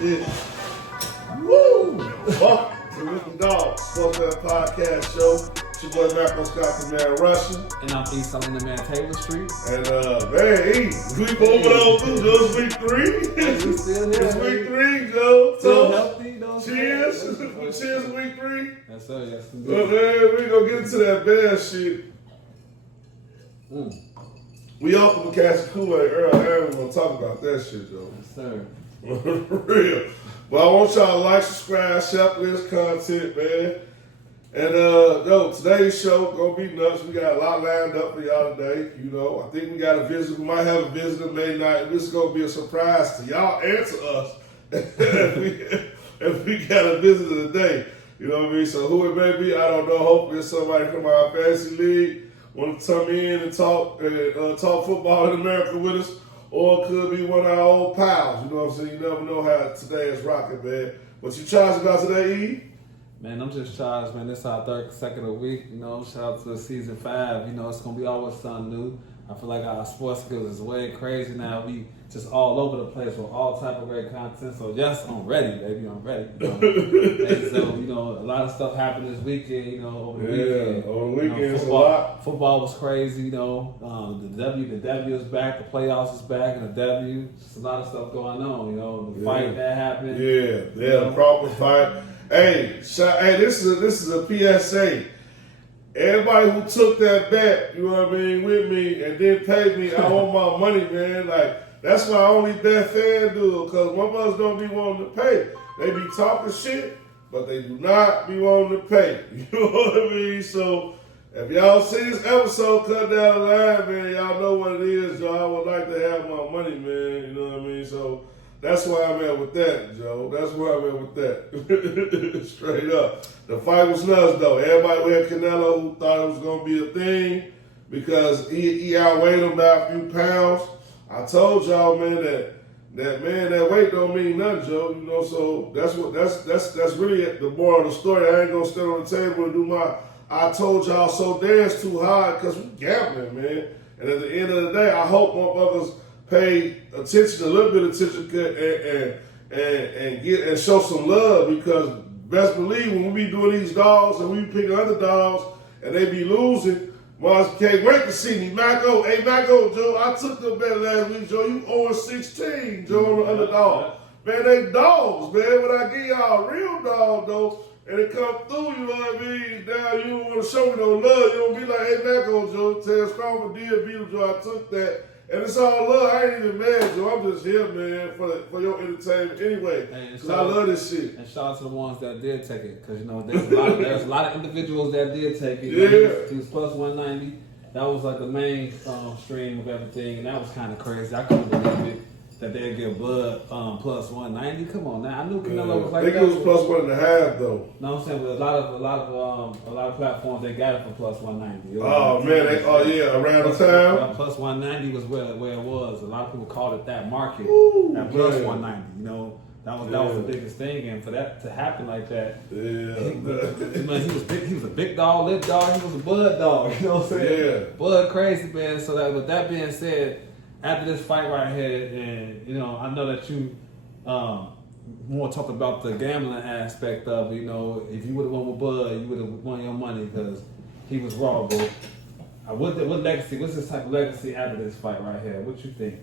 shit. Woo! Welcome to Ricky Dog, Sports Man Podcast Show. It's your boy Marco Scott, the man Russian. And I'm E. Salim, the man Taylor Street. And man, E, we moving on through Joe. Week 3. We still here. It's week 3, Joe. Still healthy, though. Cheers. Cheers to week 3. Yes, sir. Yes, Well, man, we gonna get into that bad shit. We opened the cash of Kool-Aid earlier. We're gonna talk about that shit, though. Yes, sir. For real. But I want y'all to like, subscribe, share this content, man. And yo, today's show gonna be nuts. We got a lot lined up for y'all today. You know, I think we got a visitor. We might have a visitor May night. This is gonna be a surprise to y'all and to us if we got a visitor today. You know what I mean? So who it may be, I don't know. Hopefully it's somebody from our fantasy league want to come in and talk football in America with us, or it could be one of our old pals. You know what I'm saying? You never know how today is rocking, man. What you charged about today, E? Man, I'm just charged, man. This is our third consecutive week. You know, shout out to season 5. You know, it's gonna be always something new. I feel like our sports skills is way crazy now. We just all over the place with all type of great content. So yes, I'm ready, baby. I'm ready. You know? And so, you know, a lot of stuff happened this weekend. You know, over the weekend. Over the weekend, it's a lot. Football was crazy. You know, the W is back. The playoffs is back, and the W. Just a lot of stuff going on. You know, the fight that happened. The proper fight. Hey, this is a PSA. Everybody who took that bet, you know what I mean, with me and didn't pay me, I owe my money, man. Like, that's why I only bet FanDuel, because motherfuckers don't be wanting to pay. They be talking shit, but they do not be wanting to pay. You know what I mean? So, if y'all see this episode cut down the line, man, y'all know what it is, Joe. I would like to have my money, man. You know what I mean? So, that's where I'm at with that, Joe. That's where I'm at with that. Straight up. The fight was nuts, though. Everybody had Canelo who thought it was going to be a thing because he outweighed him by a few pounds. I told y'all, man, that weight don't mean nothing, Joe. You know, so that's really the moral of the story. I ain't going to stand on the table and do my I told y'all so dance too hard because we gambling, man. And at the end of the day, I hope motherfuckers pay attention, a little bit of attention, and show some love, because best believe when we be doing these dogs and we be picking underdogs and they be losing, Mars can't wait to see me. Marco, Joe, I took the bet last week, Joe. You 0-16, Joe, on the underdog. Man, they dogs, man. When I give y'all a real dog, though, and it come through, you know what I mean? Now you don't want to show me no love. You don't be like, hey, Marco, Joe, Terrence Crawford did beat him, Joe. I took that. And it's all love. I ain't even mad, Joe. I'm just here, man, for your entertainment anyway. Because I love this shit. And shout out to the ones that did take it. Because, you know, there's a lot of individuals that did take it. Yeah. He was plus 190. That was like the main stream of everything. And that was kind of crazy. I couldn't believe it that they'd give Bud plus 190. Come on now. I knew Canelo was like that. I think it was plus 1.5, though. No, I'm saying with a lot of platforms, they got it for plus 190. Oh, man. Around the time. Plus 190 was where it was. A lot of people called it that market. Ooh, at plus 190, you know. That was the biggest thing, and for that to happen like that, he was a big dog, lit dog, he was a Bud dog, you know what I'm saying? Yeah. Bud crazy, man. So that with that being said, after this fight right here, and you know, I know that you more talked about the gambling aspect of it. You know, if you would have won with Bud, you would have won your money because he was raw, bro. What legacy? What's this type of legacy after this fight right here? What you think?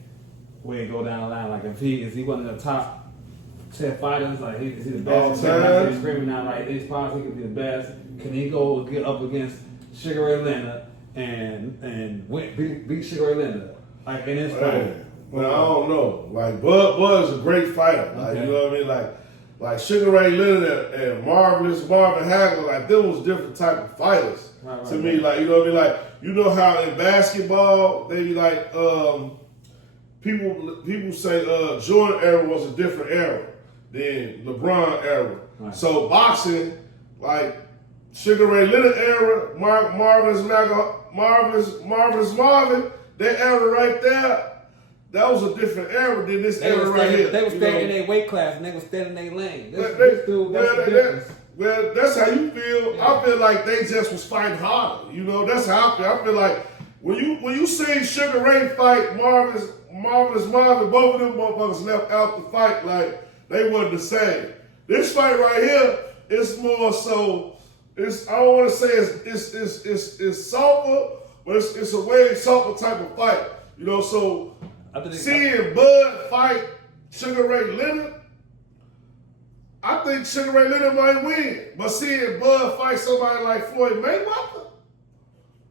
Where it go down the line? Like is he one of the top 10 fighters? Like is he the best? All time. He's screaming out like this. Possibly could be the best. Can he go get up against Sugar Ray Leonard and beat Sugar Ray Leonard? Like in his fight. Well, I don't know. Like Bud is a great fighter. Like you know what I mean? Like Sugar Ray Leonard and Marvin Hagler, like them was different type of fighters to me. Like you know what I mean? Like you know how in basketball they be like people say Jordan era was a different era than LeBron era. Right. So boxing, like Sugar Ray Leonard era, Marvelous Marvin. That era right there, that was a different era than this era right here. They was staying in their weight class and they was staying in their lane. Well, that's how you feel. Yeah. I feel like they just was fighting harder. You know, that's how I feel. I feel like when you see Sugar Ray fight Marvelous Marvin, both of them motherfuckers left out the fight like they wasn't the same. This fight right here is more so. I don't want to say it's softer, but it's a way softer type of fight. You know, so seeing Bud fight Sugar Ray Leonard, I think Sugar Ray Leonard might win. But seeing Bud fight somebody like Floyd Mayweather,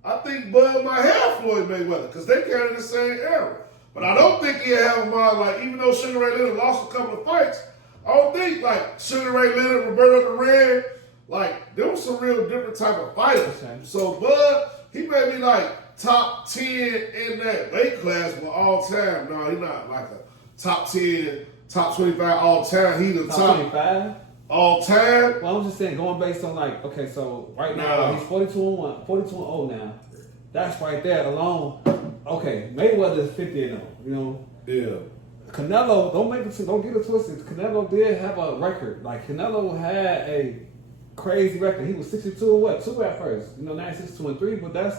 I think Bud might have Floyd Mayweather because they kind of the same era. But I don't think he'll have him on, like, even though Sugar Ray Leonard lost a couple of fights, I don't think, like, Sugar Ray Leonard, Roberto Duran, like, there was some real different type of fighters. Okay. So Bud, he may be, like, top 10 in that weight class, but all time, no, he's not like a top 10, top 25 all time. He's the top 25 all time. Well, I'm just saying, going based on, like, okay, so right now, he's 42-1, 42-0 now. That's right there alone. Okay, Mayweather is 50-0, you know? Yeah. Canelo, don't get it twisted. Canelo did have a record. Like, Canelo had a crazy record. He was 62-2 at first. You know, 96-2-3, but that's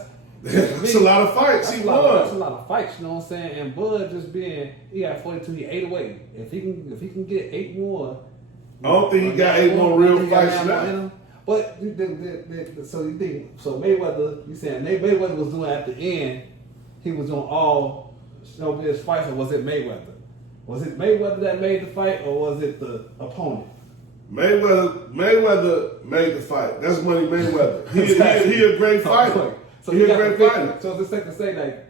a lot of fights. He won. That's a lot of fights, you know what I'm saying? And Bud just he got 42, he 8 away. If he can get 8 more. I don't think he got 8 more real fights now. But so you think Mayweather? You saying Mayweather was doing at the end? He was doing all showbiz fights, or was it Mayweather? Was it Mayweather that made the fight, or was it the opponent? Mayweather made the fight. That's Money Mayweather. He a great fighter. So he a great fighter. So it's safe to say, like,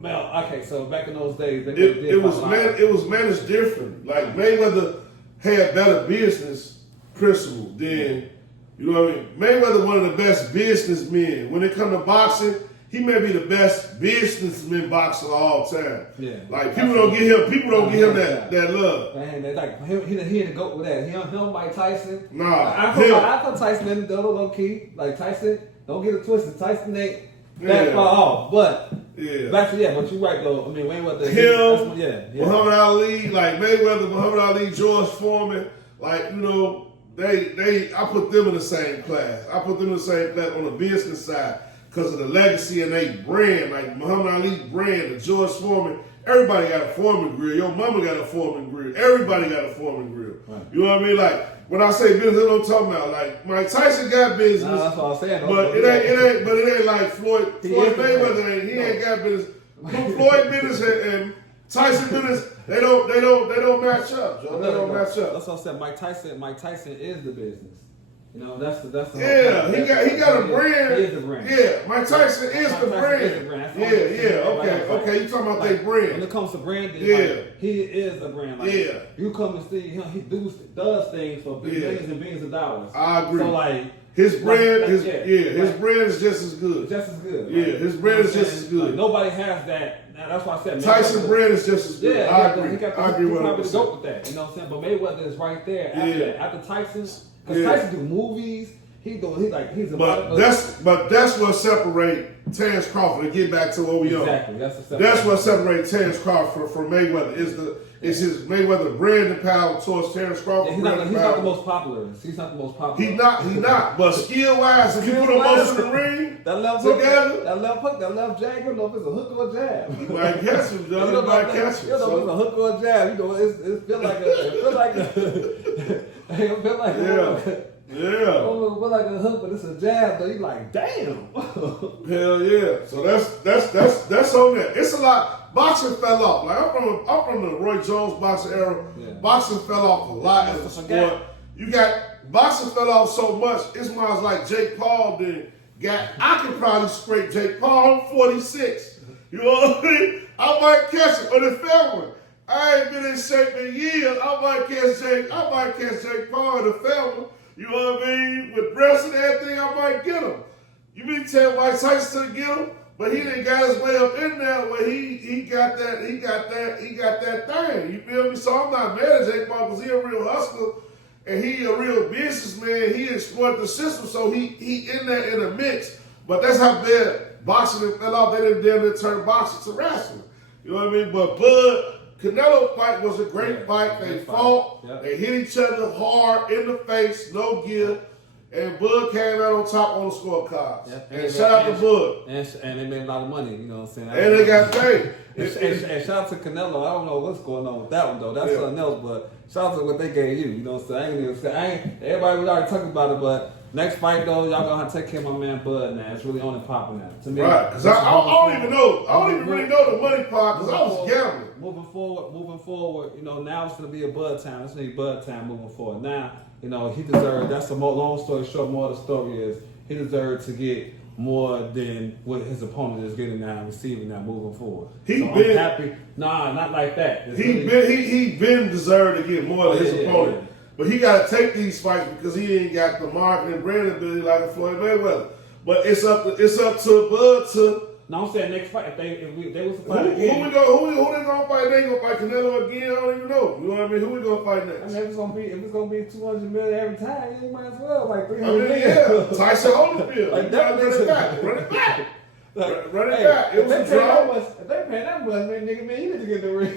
well, okay. So back in those days, it was managed different. Like, Mayweather had better business principle than, you know what I mean? Mayweather one of the best businessmen. When it comes to boxing, he may be the best businessman boxer of all time. Yeah. Like, people don't give him that love. Man, they like he didn't go with that. He don't like Tyson. Nah. I put Tyson in the low key. Like, Tyson, don't get it twisted. Tyson ain't that far off. But but you're right though. I mean, Mayweather, Muhammad Ali, like Mayweather, Muhammad Ali, George Foreman, like, you know, I put them in the same class. I put them in the same class on the business side because of the legacy and they brand, like Muhammad Ali brand, the George Foreman. Everybody got a Foreman grill. Your mama got a Foreman grill. Everybody got a Foreman grill. Right. You know what I mean? Like, when I say business, I'm talking about, like, Mike Tyson got business. No, that's what I'm saying. But it ain't like Floyd Mayweather. He ain't got business. Floyd business and Tyson business, they don't match up, Joe. They don't match up. That's what I said. Mike Tyson is the business. You know, that's the he got a brand. He is the brand. Yeah, Mike Tyson is the brand. Okay. You talking about their brand? When it comes to branding, he is the brand. Like, you come and see him. He does things for billions and billions of dollars. I agree. So, like, his brand, his brand is just as good. Just as good. Yeah, his brand is just as good. Like, nobody has that. That's why I said Tyson brand is just as good. Yeah, I agree. I agree with probably go with that. You know what I'm saying? But Mayweather is right there after that. After Tyson, because Tyson do movies. He's a. But that's what separates Terrence Crawford. To get back to what we on. Exactly. That's what separates Terrence Crawford from Mayweather. Is his Mayweather brand and power towards Terrence Crawford. Yeah, he's not the most popular. He's not the most popular. He's not. But skill wise, if you put them both in the ring that left together, that left jab, you don't know if it's a hook or a jab. You might catch him, John. You might catch him. You don't know if it's a hook or a jab. You know, it feel like Yeah. Oh, it feel like a hook, but it's a jab. Though you like, damn. Hell yeah. So that's on that. It's a lot. Boxing fell off. Like, I'm from the Roy Jones boxing era. Yeah. Boxing fell off a lot as a sport. Boxing fell off so much. It's miles like Jake Paul did. I could probably scrape Jake Paul. I'm 46. You know what I mean? I might catch him on the fair one. I ain't been in shape in years. I might catch Jake Paul in the fair one. You know what I mean? With breasts and everything, I might get him. You mean tell Mike Tyson to get him? But he didn't got his way up in there where he got that thing. You feel me? So I'm not mad at Jake Paul because he a real hustler and he a real businessman. He exploited the system, so he in there in a mix. But that's how bad boxing fell off. They didn't dare to turn boxing to wrestling. You know what I mean? But Canelo fight was a great fight. They fought. Yep. They hit each other hard in the face, no gear. and Bud came out on top on the scorecards. Yeah, and shout out to Bud. And they made a lot of money, you know what I'm saying? And they got paid. And shout out to Canelo. I don't know what's going on with that one though. That's something else, but shout out to what they gave you. You know what I'm saying? Everybody was already talking about it, but next fight though, y'all gonna have to take care of my man Bud now. It's really on and popping now. To me, right? Because I don't even know. I don't even really know the money part because I was gambling. Moving forward, you know, now it's gonna be a Bud time. It's gonna be Bud time moving forward. Now, you know, he deserved. That's the long story short. More of the story is he deserved to get more than what his opponent is getting now and receiving now moving forward. I'm happy. Nah, not like that. He been deserved to get more than his opponent. Yeah. But he got to take these fights because he ain't got the marketing brand ability like a Floyd Mayweather. But it's up to Bud to. No, I'm saying next fight. If they was to fight who they gonna fight? They gonna fight Canelo again? I don't even know. You know what I mean? Who we gonna fight next? I mean, if it's gonna be 200 million every time, you might as well like 300 million. Yeah, Tyson Holyfield. Like run it back. Run it back. It was a draw. If they paying that much, man, nigga, man, you need to get the ring.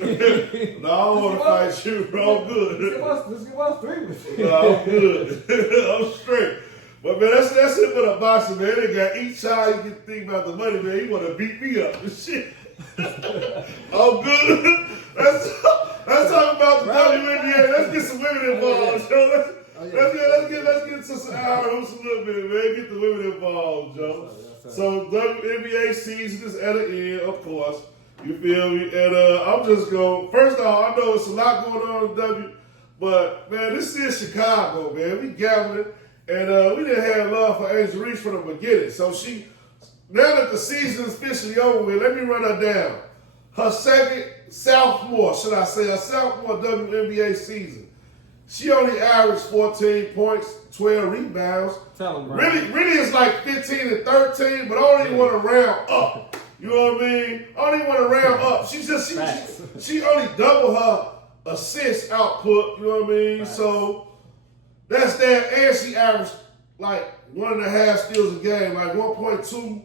No, I don't want to fight you, bro. I'm good. Let's give us 3 with you. No, I'm good. I'm straight. But man, that's it for the boxing, man. They got each side you can think about the money, man. He want to beat me up and shit. I'm good. Let's talk about the WNBA. Let's get some women involved, Joe. Let's get to some hour hoops a little bit, man. Get the women involved, Joe. So WNBA season is at an end, of course. You feel me? And I'm just going. First off, I know it's a lot going on in W, but man, this is Chicago, man. We gambling. And we didn't have love for Angel Reese from the beginning. So now that the season is officially over with, let me run her down. Her second sophomore WNBA season. She only averaged 14 points, 12 rebounds. Tell them, bro. Really it's like 15 and 13, but I don't even want to round up. You know what I mean? I don't even want to round up. She only doubled her assist output, you know what I mean? Right. So that's that, and she averaged like 1.5 steals a game, like 1.2,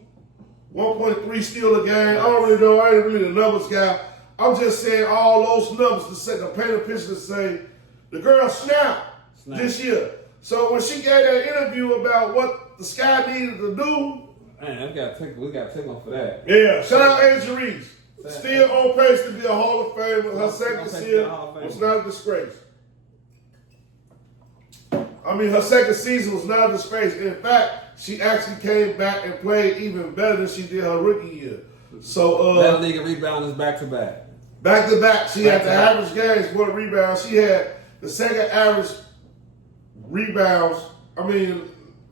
1.3 steal a game. I don't really know. I ain't really the numbers guy. I'm just saying all those numbers to paint a picture to say the girl snapped this year. So when she gave that interview about what the Sky needed to do, man, we got to take one for that. Yeah, shout out Angel Reese. Still on pace to be a Hall of Famer. Her second season was not a disgrace. Her second season was not a disgrace. In fact, she actually came back and played even better than she did her rookie year. So that league of rebounders back to back. Back to back. She had the average games, more rebounds. She had the second average rebounds.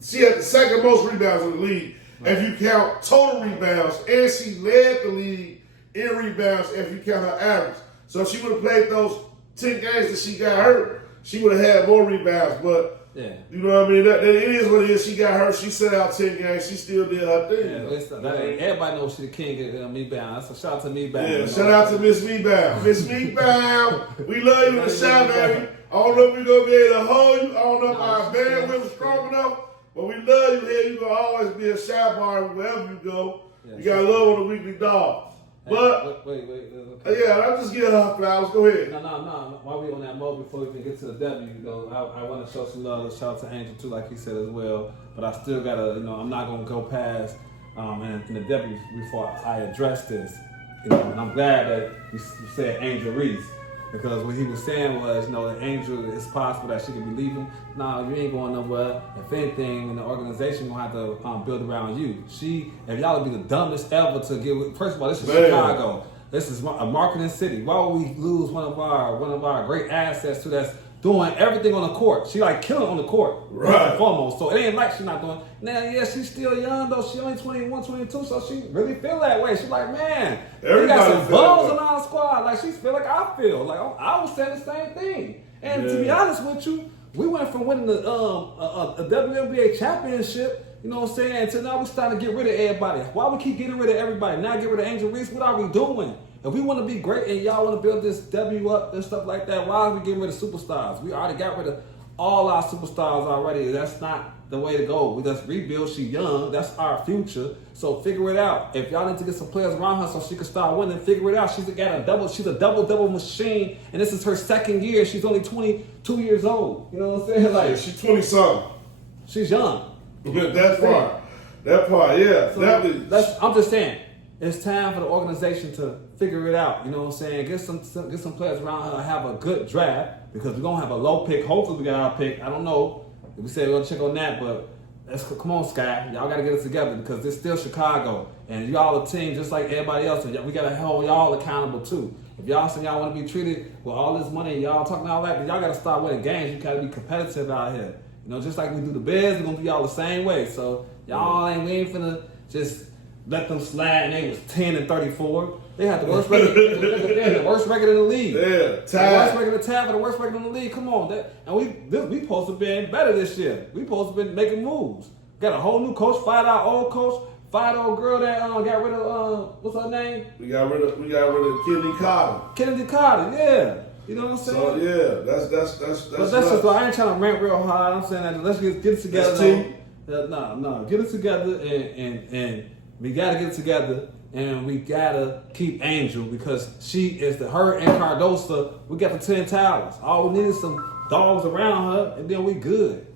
She had the second most rebounds in the league. Right. If you count total rebounds, and she led the league in rebounds if you count her average. So if she would have played those 10 games that she got hurt, she would have had more rebounds. But yeah, you know what I mean? It is what it is. She got hurt. She set out 10 games. She still did her thing. Yeah, everybody knows she the king of Me-Bound. So shout out to Me-Bound. Yeah, shout out to Miss Me-Bound. Miss Me-Bound, we love you in the shop, baby. I don't know if we're going to be able to hold you. I don't know if our bandwidth is strong enough, but we love you here. You're going to always be a shop bar wherever you go. Yeah, you got love on the weekly dog. But wait. Yeah, I'm just giving her flowers. Go ahead. No. While we on that mode, before we can get to the W, though, I want to show some love. Shout out to Angel too, like he said as well. But I still gotta, I'm not gonna go past and the W before I address this. And I'm glad that you said Angel Reese. Because what he was saying was, that Angel, it's possible that she could be leaving. No, you ain't going nowhere. If anything, the organization gonna have to build around you. If y'all would be the dumbest ever to get with. First of all, this is Chicago. This is a marketing city. Why would we lose one of our great assets to that's doing everything on the court? She like killing on the court, right? And foremost. So it ain't like she's not doing. Now, yeah, she's still young though. She only 21, 22, so she really feel that way. She's like, man, we got some bums on our squad. Like she feel like I feel. Like I was saying the same thing. And to be honest with you, we went from winning the a WNBA championship. You know what I'm saying? Until now we're starting to get rid of everybody. Why we keep getting rid of everybody? Now get rid of Angel Reese. What are we doing? If we want to be great and y'all want to build this W up and stuff like that, why are we getting rid of superstars? We already got rid of all our superstars already. That's not the way to go. We just rebuild. She young. That's our future. So figure it out. If y'all need to get some players around her so she can start winning, figure it out. She's a double machine, and this is her second year. She's only 22 years old. You know what I'm saying? Like she's 20-something. She's young. That part, yeah, So definitely. I'm just saying, it's time for the organization to figure it out. You know what I'm saying? Get some players around her, have a good draft, because we're gonna have a low pick. Hopefully we got our pick. I don't know if we say we're gonna check on that, but come on, Sky. Y'all gotta get it together, because it's still Chicago, and y'all a team just like everybody else. And we gotta hold y'all accountable too. If y'all say y'all want to be treated with all this money and y'all talking all that, then y'all gotta start winning games. You gotta be competitive out here. You know, just like we do the Bears, we're gonna do y'all the same way. So y'all we ain't finna just let them slide. And they was 10-34. They had the worst record. They had the worst record in the league. Yeah, the worst record in the tab, the worst record in the league. Come on, we supposed to be better this year. We supposed to be making moves. Got a whole new coach, fired our old coach, fired old girl that got rid of what's her name? We got rid of Kennedy Carter. Kennedy Carter, yeah. You know what I'm saying? So yeah, that's But that's just why I ain't trying to rant real hard. I'm saying that let's get it together. No, get it together, and we gotta get it together, and we gotta keep Angel, because she is her and Cardosa. We got the 10 towers. All we need is some dogs around her, and then we good.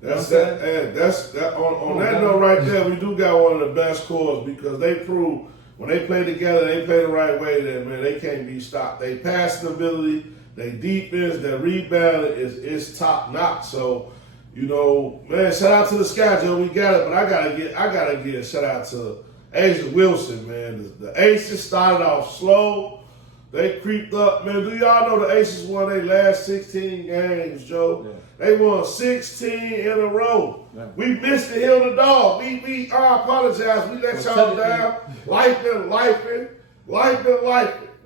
That's that. And that's that. On that note right there, we do got one of the best cores, because they prove when they play together, they play the right way. That man, they can't be stopped. They passing ability, they defense, their rebound is top notch. So, you know, man, shout out to the Sky, Joe. We got it, but I gotta give a shout out to Asia Wilson, man. The Aces started off slow. They creeped up, man. Do y'all know the Aces won their last 16 games, Joe? Yeah. They won 16 in a row. Yeah. We missed the hill of the dog. I apologize. We let y'all down. Life been lifing.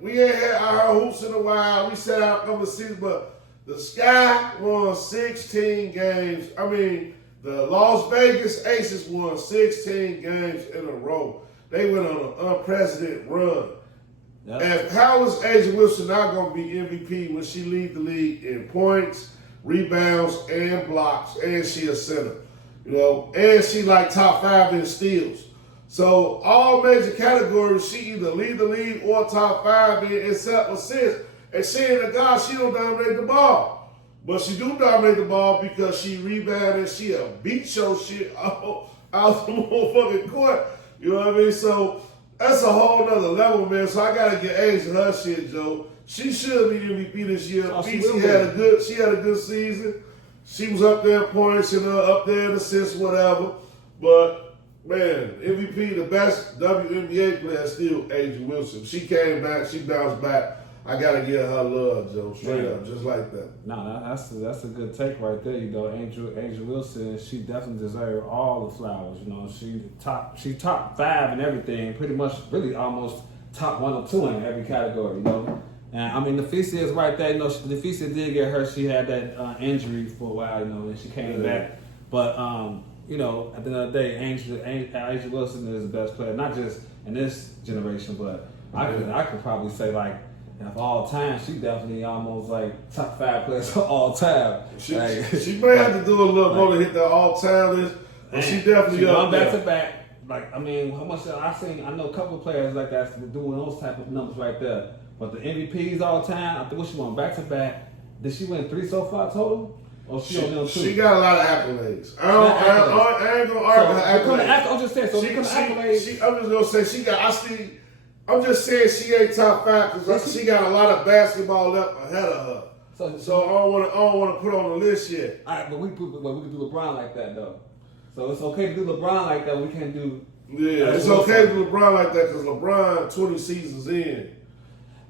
We ain't had our hoops in a while. We set out a couple of seasons, but the Sky won 16 games. I mean, the Las Vegas Aces won 16 games in a row. They went on an unprecedented run. Yep. And how is Asia Wilson not going to be MVP when she leads the league in points, rebounds, and blocks, and she a center? You know, and she like top 5 in steals. So all major categories, she either lead the league or top 5 in except assists. And she ain't a guy, she don't dominate the ball. But she do dominate the ball because she rebounded, she a beat your shit out the motherfucking court. You know what I mean? So that's a whole nother level, man. So I gotta get Asia her shit, Joe. She should be MVP this year. She had a good season. She was up there in points and up there in assists, whatever. But man, MVP, the best WNBA player, still Asia Wilson. She came back, she bounced back. I gotta give her love, Joe. Straight up, just like that. No, that's a good take right there. You know, Angel Wilson, she definitely deserves all the flowers. You know, she top 5 in everything, pretty much, really almost top 1 or 2 in every category. You know, and I mean, Nafisa is right there. You know, Nafisa did get hurt. She had that injury for a while. You know, and she came back. But you know, at the end of the day, Angel Wilson is the best player, not just in this generation, but I could probably say like, of all time, she definitely almost like top 5 players of all time. She may have to do a little more to hit the all time list, but she definitely up there. Back to back. Like, I mean, how much I know a couple of players like that doing those type of numbers right there. But the MVPs all time, I think she won back to back. Did she win 3 so far total? Or she on them 2? She got a lot of accolades. I ain't gonna argue her accolades. I'm just saying, accolades. I'm just gonna say she got. I'm just saying she ain't top 5 because she got a lot of basketball left ahead of her. So I don't want to put on the list yet. All right, but we can do LeBron like that though. So it's okay to do LeBron like that. We can't do. Yeah, it's okay to do LeBron like that because LeBron 20 seasons in.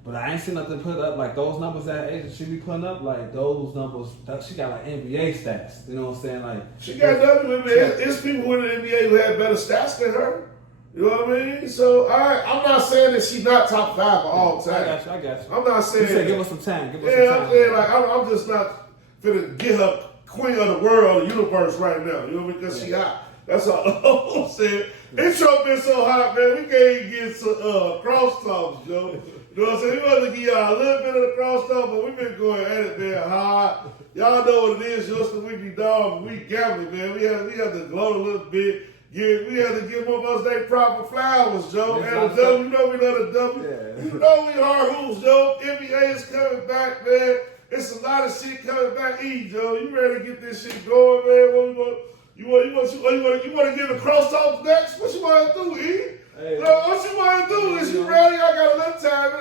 But I ain't seen nothing put up like those numbers that Asia should be putting up. Like those numbers, she got like NBA stats. You know what I'm saying? Like she got WNBA. It's people in the NBA who have better stats than her. You know what I mean? So I'm not saying that she's not top 5 of all time. I got you. I'm not saying. You said give us some time. I'm saying like I'm just not finna get her queen of the world, the universe right now. You know what I mean? Because she hot. That's all I'm saying. Intro been so hot, man. We can't even get some crosstalks, Joe. You know what I'm saying? We want to give y'all a little bit of the crosstalk, but we've been going at it, man, hard. Y'all know what it is. Just the weekly dog. We gambling, man. We have to gloat a little bit. Yeah, we had to give them us their proper flowers, Joe. And the W, you know we love the W. Yeah. You know we hard hoops, Joe. NBA is coming back, man. It's a lot of shit coming back. Joe, you ready to get this shit going, man? You want to get the cross off next? What you want to do, E? Hey, what you want to do? Is you ready? I got a little time.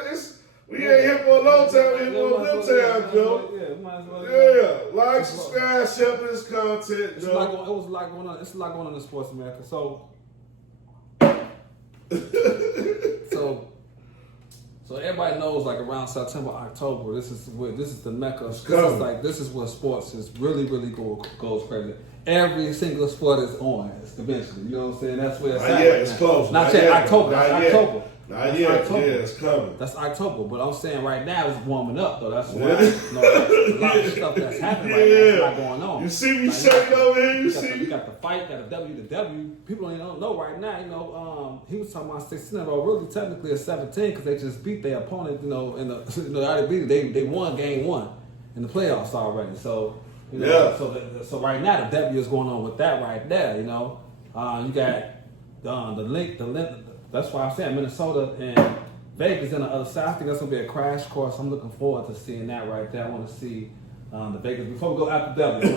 We ain't here for a long time. We here for a little time, Joe. Yeah, like, subscribe, share this content, Joe. It was a lot going on. It's a lot going on in sports America. So everybody knows, like around September, October, this is the mecca. This is where sports is really goes crazy. Every single sport is on eventually. You know what I'm saying? That's where it's at. Yeah, it's close. Not yet. October. Not October. Not yet. October. Yeah, it's coming. That's October. But I'm saying right now it's warming up though. That's why there's a lot of stuff that's happening right now. There's a lot going on. You see me shaking over here. You got the fight, got the W. People don't know right now. You know, he was talking about 16-0. Really, technically a 17 because they just beat their opponent. You know, they won game 1 in the playoffs already. So. You know, so right now the W is going on with that right there. You know, you got the link. That's why I'm saying Minnesota and Vegas on the other side. I think that's gonna be a crash course. I'm looking forward to seeing that right there. I want to see the Vegas before we go after W. I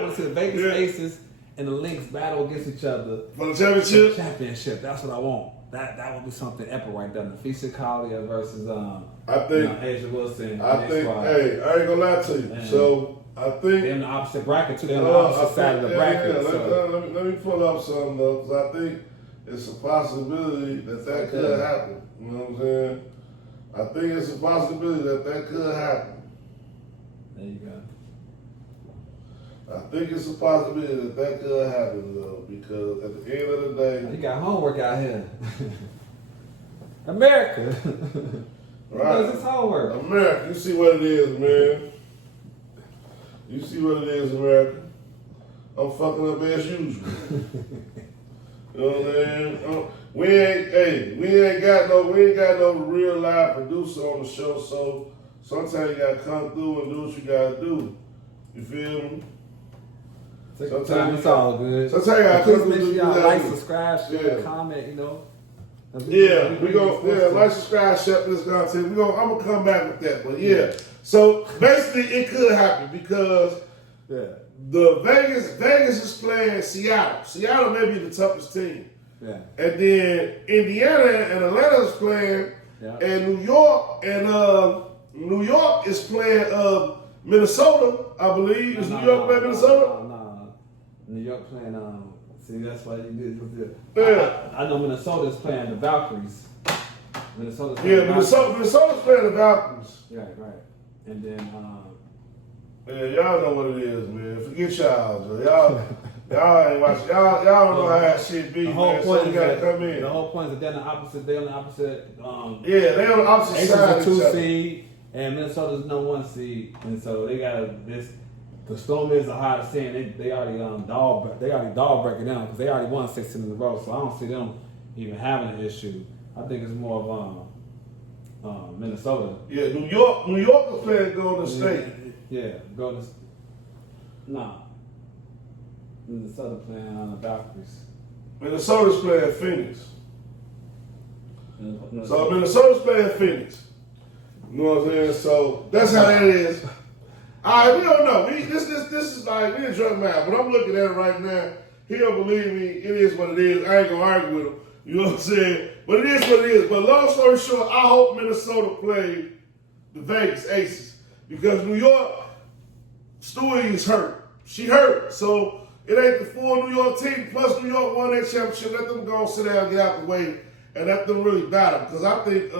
want to see the Vegas Aces and the Lynx battle against each other for the championship. That's what I want. That would be something epic right there. Nafisa Collier versus I think Asia Wilson. I think. Hey, I ain't gonna lie to you. So. I think they're in the opposite bracket too. They're on the opposite side of the bracket. Yeah. Let me pull up something though, because I think it's a possibility that could happen. You know what I'm saying? I think it's a possibility that could happen. There you go. I think it's a possibility that could happen though, because at the end of the day, you got homework out here. America. Right. Does this homework? America, you see what it is, man. You see what it is, America. I'm fucking up as usual. You know what I'm saying? We ain't got no real live producer on the show, so sometimes you gotta come through and do what you gotta do. You feel me? Sometimes it's all good. Sometimes you gotta come through. Make sure y'all like, subscribe, share, comment, you know. Like, subscribe, share this content. I'm gonna come back with that, but yeah. So basically, it could happen because the Vegas is playing Seattle. Seattle may be the toughest team. Yeah. And then Indiana and Atlanta is playing, and New York is playing Minnesota. I believe is New York playing Minnesota. No. New York playing. See, that's why you did. Yeah. I know Minnesota is playing the Valkyries. Minnesota's playing the Valkyries. Right. And then, y'all know what it is, man. Forget y'all ain't watching. Y'all don't know how that shit be, man. So you gotta come in. The whole point is that they're on the opposite. They on the opposite side of 2 seed, and Minnesota's no 1 seed, and so they got this. The Storm is the hottest team. They already dog breaking down because they already won 16 in a row. So I don't see them even having an issue. I think it's more of Minnesota. Yeah, New York is playing Golden State. Yeah, Golden State. Nah. Minnesota playing on the Valkyries. Minnesota's playing Phoenix. So Minnesota's playing Phoenix. You know what I'm saying? So that's how that is. All right, we don't know. This is like, we in drunk math, but I'm looking at it right now. He don't believe me. It is what it is. I ain't gonna argue with him. You know what I'm saying? But it is what it is. But long story short, I hope Minnesota play the Vegas Aces because New York, Stewie is hurt. She hurt. So it ain't the full New York team. Plus New York won that championship. Let them go and sit down and get out the way and let them really battle. Because I think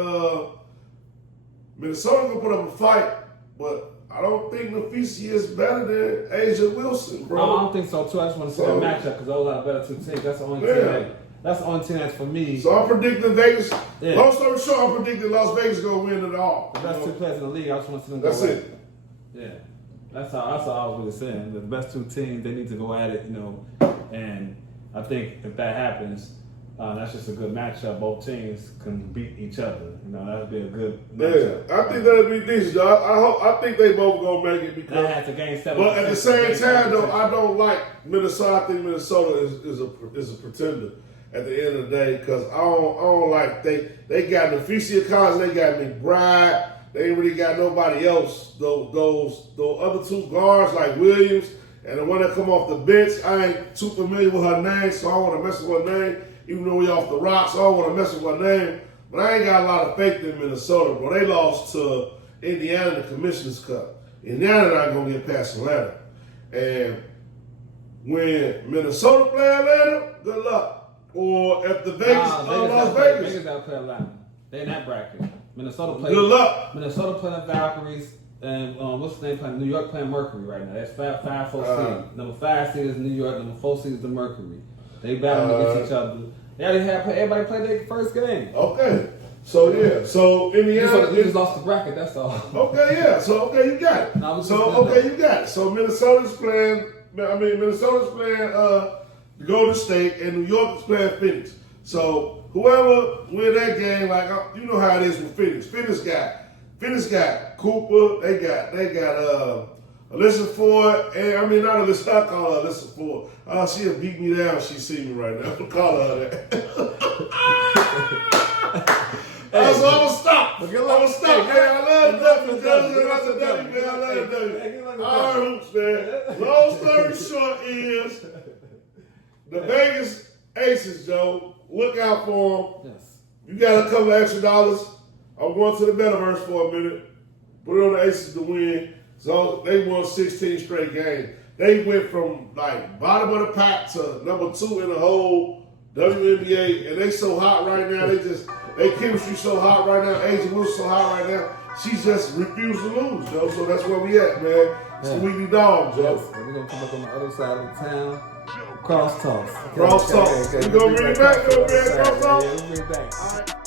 Minnesota's going to put up a fight, but I don't think Nafisa is better than Asia Wilson, bro. No, I don't think so, too. I just want to see that matchup because those are better 2 teams. That's the only team. That's the only team that's for me. So I'm predicting Vegas. Yeah. Long story short, I'm predicting Las Vegas going to win it all. The best 2 players in the league, I just want to see them go at it. That's it. Yeah. That's all I was really saying. The best 2 teams, they need to go at it, you know. And I think if that happens, that's just a good matchup. Both teams can beat each other. You know, that would be a good matchup. Yeah, I think that would be decent. I think they both going to make it because. That has to game 7. But at the same time, though, I don't like Minnesota. I think Minnesota is a pretender at the end of the day because I don't like they got Nafisa Collins, they got McBride, they ain't really got nobody else. Those other two guards like Williams and the one that come off the bench, I ain't too familiar with her name, so I don't want to mess with her name. Even though we off the rocks, so I don't want to mess with her name. But I ain't got a lot of faith in Minnesota, bro. They lost to Indiana in the Commissioner's Cup. Indiana not going to get past Atlanta. And when Minnesota play Atlanta, good luck. Or if the Las Vegas. Vegas got to play Atlanta. They in that bracket. Minnesota play. Good luck. Minnesota playing Valkyries. And what's the name playing? New York playing Mercury right now. That's 5-4 seed. Number 5 seed is New York. Number 4 seed is the Mercury. They battling against each other. They already had everybody play their first game. Okay. So yeah. So Indiana. You just lost the bracket. That's all. Okay. Yeah. So okay, you got it. No, you got it. So Minnesota's playing Golden State, and New York is playing Phoenix. So whoever win that game, like you know how it is with Phoenix. Phoenix got Cooper. They got Alyssa Ford, and not Alyssa. I call her Alyssa Ford. She'll beat me down if she see me right now. I'll call her that. So I'm gonna stop. I'm gonna stop, man. I love W. That's a W, man. I love W. All right, hoops, man. Long story short is the Vegas Aces, Joe. Look out for them. Yes. You got a couple of extra dollars. I'm going to the Betterverse for a minute. Put it on the Aces to win. So they won 16 straight games. They went from like bottom of the pack to number 2 in the whole WNBA, and they so hot right now. They chemistry so hot right now. Asia Wilson so hot right now. She just refused to lose, Joe. So that's where we at, man. Sweetie dog, Joe. Yes. We're gonna come up on the other side of the town. Cross toss. Cross toss. We gonna bring it back, though, man. Cross toss. Yeah, we'll bring it back. All right.